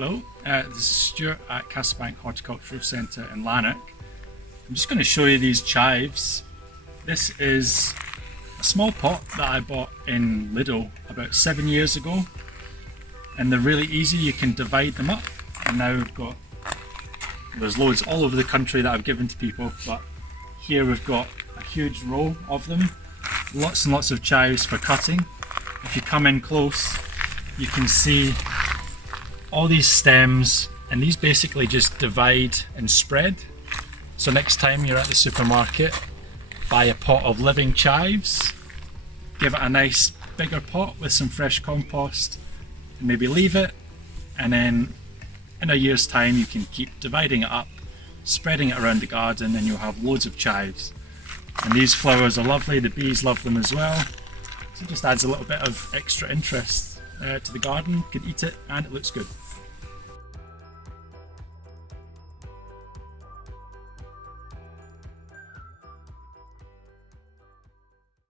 Hello, this is Stuart at Castlebank Horticultural Centre in Lanark. I'm just going to show you these chives. This is a small pot that I bought in Lidl about 7 years ago, and they're really easy. You can divide them up, and now there's loads all over the country that I've given to people, but here we've got a huge row of them, lots and lots of chives for cutting. If you come in close, you can see all these stems, and these basically just divide and spread. So next time you're at the supermarket, buy a pot of living chives, give it a nice bigger pot with some fresh compost, and maybe leave it, and then in a year's time you can keep dividing it up, spreading it around the garden, and you'll have loads of chives. And these flowers are lovely, the bees love them as well, so it just adds a little bit of extra interest to the garden. You can eat it and it looks good.